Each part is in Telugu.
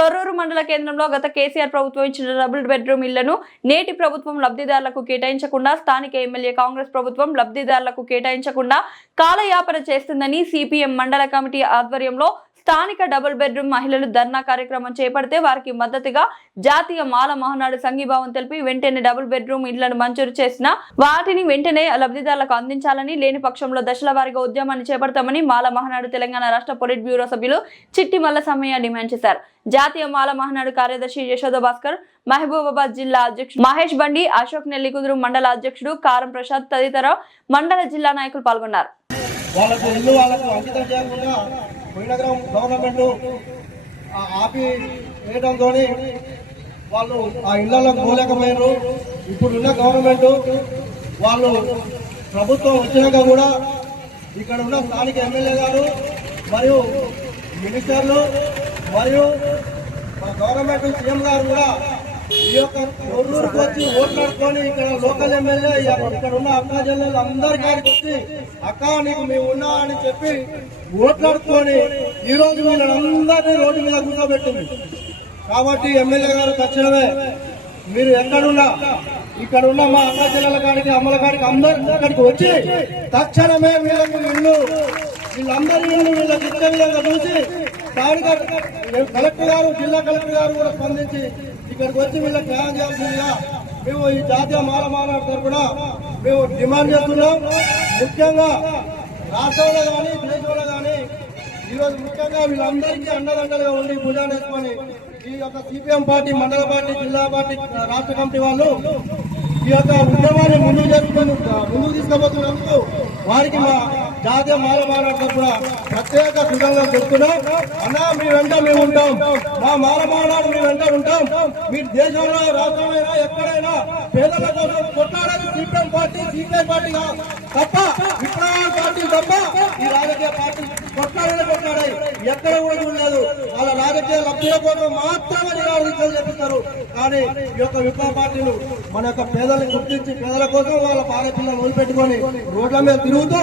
తొర్రూరు మండల కేంద్రంలో గత కేసీఆర్ ప్రభుత్వం ఇచ్చిన డబుల్ బెడ్రూమ్ ఇళ్లను నేటి ప్రభుత్వం లబ్ధిదారులకు కేటాయించకుండా స్థానిక ఎమ్మెల్యే కాంగ్రెస్ ప్రభుత్వం లబ్ధిదారులకు కేటాయించకుండా కాలయాపన చేస్తుందని సిపిఎం మండల కమిటీ ఆధ్వర్యంలో స్థానిక డబుల్ బెడ్రూమ్ మహిళలు ధర్నా కార్యక్రమం చేపడితే వారికి మద్దతుగా జాతీయ మాల మహానాడు సంఘీభావం తెలిపి వెంటనే డబుల్ బెడ్రూమ్ ఇళ్లను మంజూరు చేసిన వాటిని వెంటనే లబ్ధిదారులకు అందించాలని, లేని పక్షంలో దశల వారీగా ఉద్యమాన్ని చేపడతామని మాల మహానాడు తెలంగాణ రాష్ట్ర పొలిట్ బ్యూరో సభ్యులు చిట్టి మల్లసమయ్య డిమాండ్ చేశారు. జాతీయ మాల మహానాడు కార్యదర్శి యశోద భాస్కర్, మహబూబాబాద్ జిల్లా అధ్యక్షుడు మహేష్ బండి, అశోక్ నెల్లికుదురు మండల అధ్యక్షుడు కారం ప్రసాద్ తదితర మండల జిల్లా నాయకులు పాల్గొన్నారు. గవర్నమెంట్ ఆపి వేయడంతో వాళ్ళు ఆ ఇళ్లలోకి పోలేకపోయారు. ఇప్పుడున్న గవర్నమెంట్ వాళ్ళు ప్రభుత్వం వచ్చినాక కూడా ఇక్కడ ఉన్న స్థానిక ఎమ్మెల్యే గారు మరియు మినిస్టర్లు మరియు గవర్నమెంట్ సీఎం గారు కూడా ఈ యొక్క తొర్రూరుకు వచ్చి ఓట్లాడుకొని ఇక్కడ లోకల్ ఎమ్మెల్యే ఇక్కడ ఉన్న అక్కా జిల్లాలు అందరికీ వచ్చి అక్క నీకు మేము ఉన్నా అని చెప్పి ఓట్లాడుకొని ఈ రోజు వీళ్ళందరినీ రోడ్డు మీద కూర్చోబెట్టింది. కాబట్టి ఎమ్మెల్యే గారు తక్షణమే మీరు ఎక్కడున్నా ఇక్కడ ఉన్న మా అక్కా జిల్లాల కాడికి అమ్మల కాడికి అందరి అక్కడికి వచ్చి తక్షణమే వీళ్ళకు ఇల్లు వీళ్ళందరి ఇల్లు వీళ్ళకి ఇచ్చే విధంగా చూసి స్థానిక కలెక్టర్ గారు జిల్లా కలెక్టర్ గారు కూడా స్పందించి ఇక్కడికి వచ్చి వీళ్ళకి న్యాయం చేయాల్సిందిగా మేము ఈ జాతీయ మాల మహానాడు తరఫున మేము డిమాండ్ చేస్తున్నాం. ముఖ్యంగా రాష్ట్రంలో కానీ దేశంలో కానీ ఈరోజు ముఖ్యంగా వీళ్ళందరికీ అండదండలుగా ఉండి భుజాన్ని వేసుకొని ఈ యొక్క సిపిఎం పార్టీ, మండల పార్టీ, జిల్లా పార్టీ, రాష్ట్ర కమిటీ వాళ్ళు ఈ యొక్క ఉద్యమాన్ని ముందుకు తీసుకుపోతున్నందుకు వారికి మా జాతీయ మాల మహానాడు తరఫున ప్రత్యేక కృతజ్ఞతలు చెప్తున్నాం. అన్నా మీ వెంట మేము ఉంటాం, మా మాల మహానాడు మీ వెంట ఉంటాం. మీరు దేశంలో రాష్ట్రమైనా ఎక్కడైనా పేదల కోసం కొట్లాడేది సిపిఎం పార్టీ, సిపిఐ పార్టీ తప్ప, విప్లవ పార్టీ తప్ప ఈ రాజకీయ పార్టీ కొట్లాడాయి ఎక్కడ కూడా చూడలేదు. వాళ్ళ రాజకీయ లబ్ధుల కోసం మాత్రమే నిరాదీక్షలు చేపిస్తారు. కానీ ఈ యొక్క విప్లవ పార్టీలు మన యొక్క పేదలను గుర్తించి పేదల కోసం వాళ్ళ పాలకులను మొదలుపెట్టుకొని రోడ్ల మీద తిరుగుతూ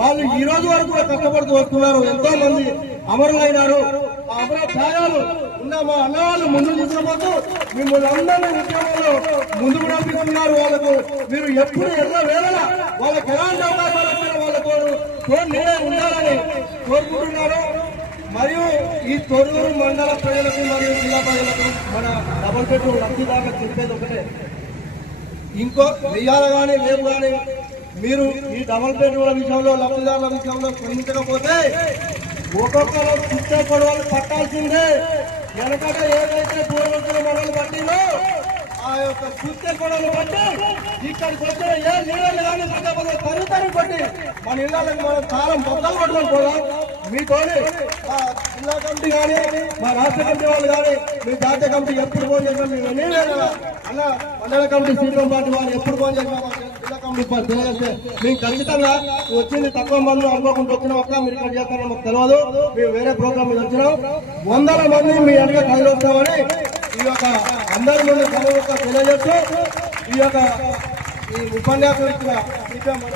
వాళ్ళు ఈ రోజు వరకు కూడా కష్టపడుతూ వస్తున్నారు. ఎంతో మంది అమరులైనారు. ఆ అమర ఛాయాలు ఉన్న మా అన్నవాళ్ళు ముందు తీసుకుపోతూ మిమ్మల్ని అందరినీ ఉద్యమంలో ముందుకు నడిపిస్తున్నారు. వాళ్ళకు మీరు ఎప్పుడు ఎల్ల వేళ వాళ్ళకి ఎలాంటి అవకాశాలు వాళ్ళతో ఉండాలని కోరుకుంటున్నారు. మరియు ఈ తొర్రూరు మండల ప్రజలకు మరియు జిల్లా ప్రజలకు మన డబుల్ బెడ్రూమ్ లబ్ధిదారులకు చెప్పేది ఒకటే, ఇంకో వెయ్యాల కానీ రేపు కానీ మీరు ఈ డబుల్ బెడ్రూమ్ల విషయంలో లబ్ధిదారుల విషయంలో స్పందించకపోతే ఒక్కొక్కరు చుట్టే గొడవలు పట్టాల్సిందే. వెనకట ఏదైతే పూర్వజుల మొదలు పట్టిందో ఆ యొక్క చుట్టే గొడవలు పట్టి ఇక్కడికి వచ్చిన ఏ నీళ్ళు కానీ తరుతరు పట్టి మన ఇళ్ళకి మనం చాలా బద్దలు పట్టుకొని పోదాం. మీతోని మా జిల్లా కమిటీ కానీ మా రాష్ట్ర కమిటీ వాళ్ళు కానీ మీ జాతీయ కమిటీ ఎప్పుడు ఫోన్ చేసినా మేము ఎన్ని అన్న మండల కమిటీ సీపీఎం పార్టీ వాళ్ళు ఎప్పుడు ఫోన్ చేసినా జిల్లా కమిటీ తెలియజేస్తే మేము ఖచ్చితంగా వచ్చింది తక్కువ మంది అనుకోకుండా వచ్చిన ఒక్క మీరు ఇక్కడ చేస్తారని మాకు తెలియదు. మేము వేరే ప్రోగ్రామ్ మీద వచ్చినాం. 100 మంది మీ వెనక కదిలొస్తామని ఈ యొక్క అందరి ముందు తెలియజేస్తూ ఈ యొక్క ఈ ఉపన్యాసం ఇచ్చిన